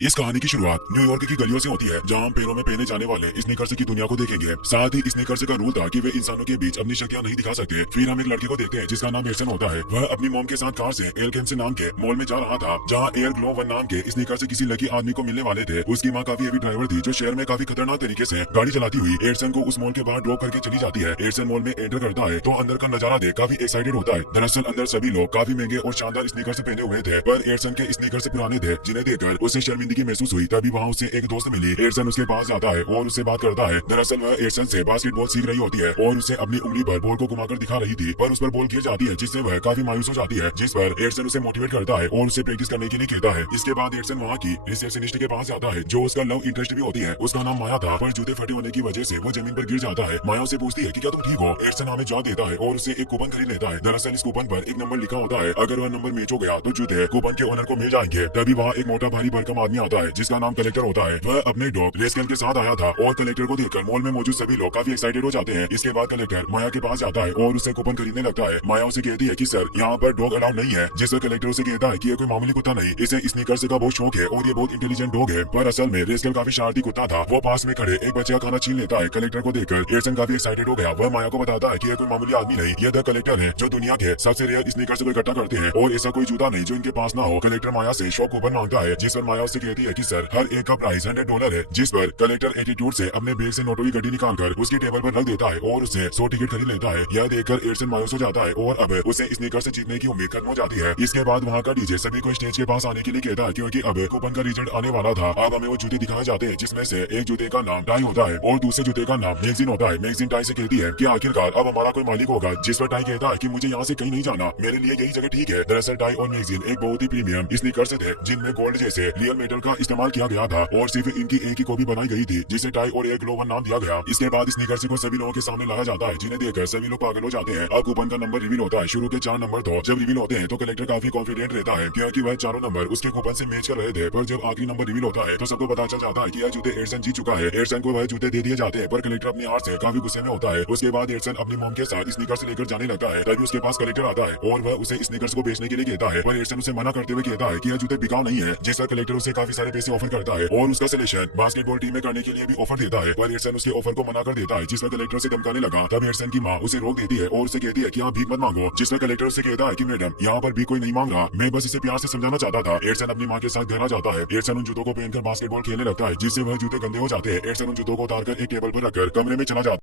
इस कहानी की शुरुआत न्यूयॉर्क की गलियों से होती है, जहां हम पैरों में पहने जाने वाले स्नीकर्स की दुनिया को देखेंगे। साथ ही स्नीकर्स का रूल था कि वे इंसानों के बीच अपनी शक्तियां नहीं दिखा सकते। फिर हम एक लड़के को देखते हैं जिसका नाम एडसन होता है। वह अपनी मॉम के साथ कार से एलकेम्स नाम के मॉल में जा रहा था, जहां एयर ग्लो 1 नाम के स्नीकर से किसी लकी आदमी को मिलने वाले थे। उसकी माँ काफी हेवी ड्राइवर थी, जो शहर में काफी खतरनाक तरीके से गाड़ी चलाती हुई एडसन को उस मॉल के बाहर ड्रॉप करके चली जाती है। एडसन मॉल में एंटर करता है तो अंदर का नजारा देख काफी एक्साइटेड होता है। दरअसल अंदर सभी लोग काफी महंगे और शानदार स्नीकर से पहने हुए थे, पर एडसन के स्नीकर से पुराने थे, जिन्हें देखकर उसे शर्मिंदगी महसूस हुई। तभी वहाँ उसे एक दोस्त मिली। एडसन उसके पास जाता है और उससे बात करता है। दरअसल वह एडसन से बास्केटबॉल सीख रही होती है और उसे अपनी उंगली पर बॉल को घुमाकर दिखा रही थी, पर उस पर बॉल गिर जाती है, जिससे वह काफी मायूस हो जाती है। जिस पर एडसन उसे मोटिवेट करता है और उसे प्रैक्टिस करने के लिए कहता है। इसके बाद एडसन वहाँ की रिसेप्शनिस्ट के पास जाता है, जो उसका लव इंटरेस्ट भी होती है। उसका नाम माया था, पर जूते फटे होने की वजह से वो जमीन पर गिर जाता है। माया उसे पूछती है कि क्या तुम ठीक हो। एडसन हमें जवाब देता है और उसे एक कूपन खरीद लेता है। दरअसल इस कूपन पर एक नंबर लिखा होता है, अगर वह नंबर मैच हो गया तो जूते कूपन के ओनर को मिल जाएंगे। तभी वहाँ एक मोटा भारी भरकम आदमी आता है, जिसका नाम कलेक्टर होता है। वह अपने डॉग रेस्कल के साथ आया था और कलेक्टर को देखकर मॉल में मौजूद सभी लोग काफी एक्साइटेड हो जाते हैं। इसके बाद कलेक्टर माया के पास जाता है और उसे कूपन खरीदने लगता है। माया उसे कहती है कि सर, यहाँ पर डॉग अलाउड नहीं है। जिस पर कलेक्टर उसे कहता है कि ये कोई मामूली कुत्ता नहीं, इसे स्नीकर्स का बहुत शौक है और ये बहुत इंटेलिजेंट डॉग है। पर असल में रेस्कल काफी शरारती कुत्ता था। वो पास में खड़े एक बच्चे का खाना छीन लेता है। कलेक्टर को देखकर एडसन काफी एक्साइटेड हो गया। वह माया को बताता है कि ये कोई मामूली आदमी नहीं, ये द कलेक्टर है, जो दुनिया के सबसे रेयर स्नीकर्स को इकट्ठा करते हैं और ऐसा कोई जूता नहीं जो इनके पास ना हो। कलेक्टर माया से शॉप कूपन मांगता है, जिस पर माया उससे कहती है कि सर, हर एक का प्राइस $100 है। जिस पर कलेक्टर एटीट्यूड से अपने बैग से नोटों की गड्डी निकालकर उसकी टेबल पर रख देता है और उससे 100 टिकट खरीद लेता है। यह देखकर एडसन मायूस हो जाता है और अब उसे स्नीकर से जीतने की उम्मीद खत्म हो जाती है। इसके बाद वहाँ का डीजे सभी को स्टेज के पास आने के लिए कहता है, क्योंकि अब कूपन का रिजल्ट आने वाला था। अब हमें वो जूते दिखाए जाते हैं, जिसमें से एक जूते का नाम टाई होता है और दूसरे जूते का नाम मैगजीन होता है। मैगजीन टाई से कहती है कि आखिरकार अब हमारा कोई मालिक होगा। जिस पर टाई कहता है कि मुझे यहाँ से कहीं नहीं जाना, मेरे लिए यही जगह ठीक है। दरअसल टाई और मैगजीन एक बहुत ही प्रीमियम स्नीकर से थे, जिनमें गोल्ड जैसे रियल मेटल का इस्तेमाल किया गया था और सिर्फ इनकी एक ही कॉपी बनाई गई थी, जिसे टाई और एयर ग्लो 1 नाम दिया गया। इसके बाद स्नीकर्स को सभी लोगों के सामने लाया जाता है, जिन्हें देखकर सभी लोग पागल हो जाते हैं। अब कूपन का नंबर रिवील होता है। शुरू के 4 नंबर तो जब रिवील होते हैं तो कलेक्टर काफी कॉन्फिडेंट रहता है, क्योंकि वह चारों नंबर उसके कूपन से मैच कर रहे थे। पर जब आखिरी नंबर रिवील होता है तो सबको पता चल जाता है कि यह जूते एडसन जीत चुका है। एडसन को वह जूते दे दिए जाते हैं, पर कलेक्टर अपनी हार से काफी गुस्से में होता है। उसके बाद एडसन अपनी मॉम के साथ स्नीकर्स लेकर जाने लगता है। तभी उसके पास कलेक्टर आता है और वह उसे स्नीकर्स को बेचने के लिए कहता है, पर एडसन उसे मना करते हुए कहता है कि यह जूते बिकाऊ नहीं है। जिस पर कलेक्टर उसे काफी सारे पैसे ऑफर करता है और उसका सिलेक्शन बास्केटबॉल टीम में करने के लिए भी ऑफर देता है, पर एडसन उसके ऑफर को मना कर देता है। जिस पर कलेक्टर से धमकाने लगा। तब एडसन की माँ उसे रोक देती है और उसे कहती है कि आप भीख मत मांगो। जिस पर कलेक्टर उसे कहता है कि मैडम, यहाँ पर भी कोई नहीं मांग रहा, मैं बस इसे प्यार से समझाना चाहता था। एडसन अपनी माँ के साथ घर आ जाता है। एडसन उन जूतों को पहनकर बास्केटबॉल खेलने लगता है, जिससे वह जूते गंदे हो जाते हैं। एडसन उन जूतों को उतारकर एक टेबल पर रखकर कमरे में चला जाता है।